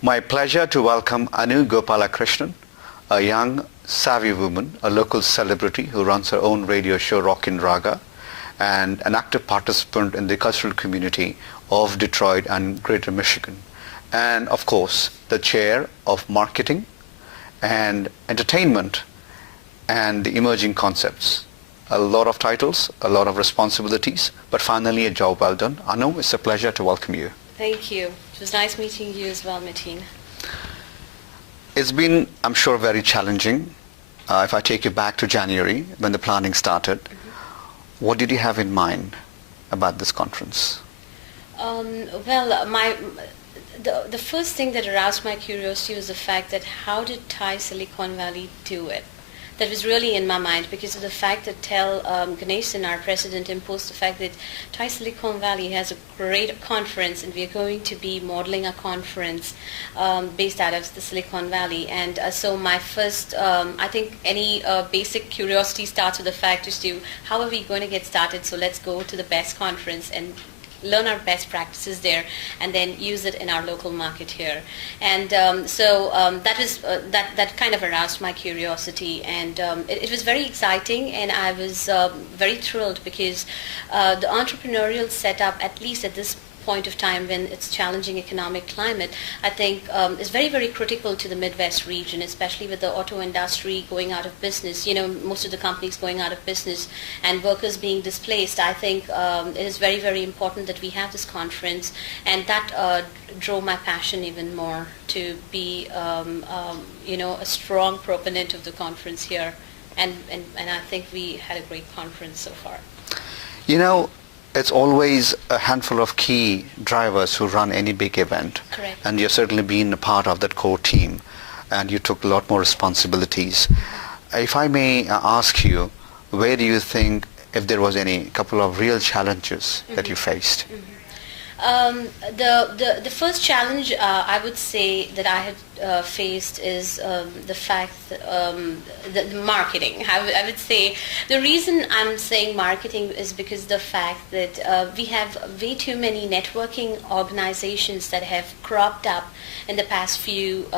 My pleasure to welcome Anu Gopalakrishnan, a young, savvy woman, a local celebrity who runs her own radio show Rockin' Raga, and an active participant in the cultural community of Detroit and Greater Michigan. And of course, the chair of marketing and entertainment and the emerging concepts. A lot of titles, a lot of responsibilities, but finally a job well done. Anu, it's a pleasure to welcome you. Thank you. It was nice meeting you as well, Mateen. It's been, I'm sure, very challenging. If I take you back to January, when the planning started, what did you have in mind about this conference? The first thing that aroused my curiosity was the fact that how did Silicon Valley do it? That was really in my mind because of the fact that Ganesan, our president, imposed the fact that Silicon Valley has a great conference and we are going to be modeling a conference based out of the Silicon Valley. And so my first, I think any basic curiosity starts with the fact as to how are we going to get started? So let's go to the best conference and learn our best practices there and then use it in our local market here. And that kind of aroused my curiosity, and it was very exciting, and I was very thrilled because the entrepreneurial setup, at least at this point of time when it's challenging economic climate, I think is very, very critical to the Midwest region, especially with the auto industry going out of business, most of the companies going out of business and workers being displaced. I think it is very, very important that we have this conference, and that drove my passion even more to be, a strong proponent of the conference here. And I think we had a great conference so far. It's always a handful of key drivers who run any big event. Correct. And you've certainly been a part of that core team, and you took a lot more responsibilities. If I may ask you, where do you think, if there was any couple of real challenges that you faced? The first challenge I would say that I had faced is the fact that, the marketing. I would say the reason I'm saying marketing is because the fact that we have way too many networking organizations that have cropped up in the past few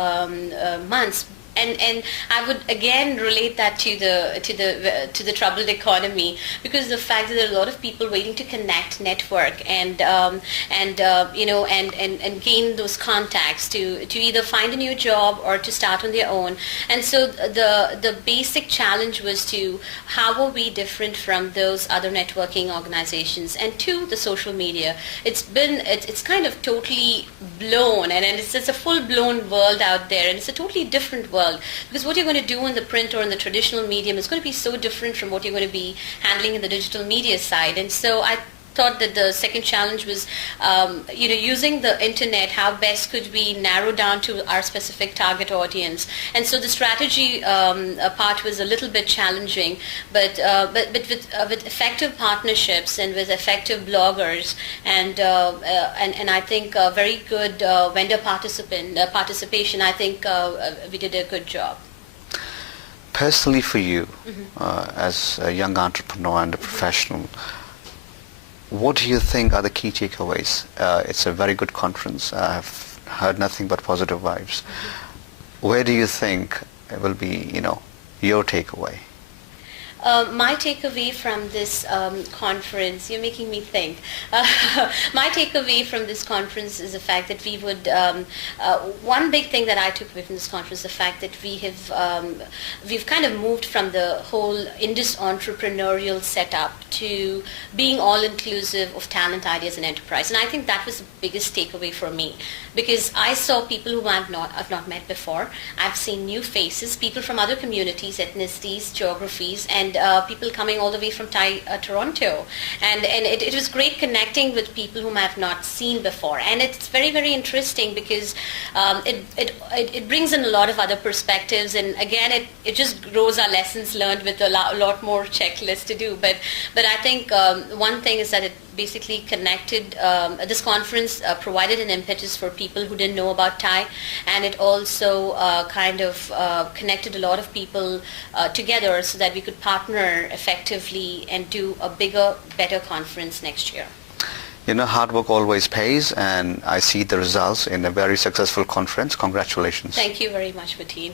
months. And I would again relate that to the troubled economy, because the fact that there are a lot of people waiting to connect, network, and gain those contacts to either find a new job or to start on their own. And so the basic challenge was to how are we different from those other networking organizations, and to the social media. It's kind of totally blown, and it's a full blown world out there, and it's a totally different world. Because what you're going to do in the print or in the traditional medium is going to be so different from what you're going to be handling in the digital media side. And so I thought that the second challenge was, using the internet, how best could we narrow down to our specific target audience. And so the strategy part was a little bit challenging, but with effective partnerships and with effective bloggers and I think very good vendor participation, I think we did a good job. Personally for you, as a young entrepreneur and a professional, what do you think are the key takeaways? It's a very good conference. I've heard nothing but positive vibes. Where do you think it will be, your takeaway? My takeaway from this conference, you're making me think. My takeaway from this conference is the fact that we would, one big thing that I took away from this conference, the fact that we've kind of moved from the whole Indus entrepreneurial setup to being all-inclusive of talent, ideas, and enterprise. And I think that was the biggest takeaway for me, because I saw people who I've not met before. I've seen new faces, people from other communities, ethnicities, geographies, and people coming all the way from Toronto, and it was great connecting with people whom I have not seen before, and it's very, very interesting because it brings in a lot of other perspectives, and again it just grows our lessons learned with a lot more checklists to do. But I think one thing is that it basically connected, this conference provided an impetus for people who didn't know about TiE, and it also connected a lot of people together so that we could partner effectively and do a bigger, better conference next year. Hard work always pays, and I see the results in a very successful conference. Congratulations. Thank you very much, Mateen.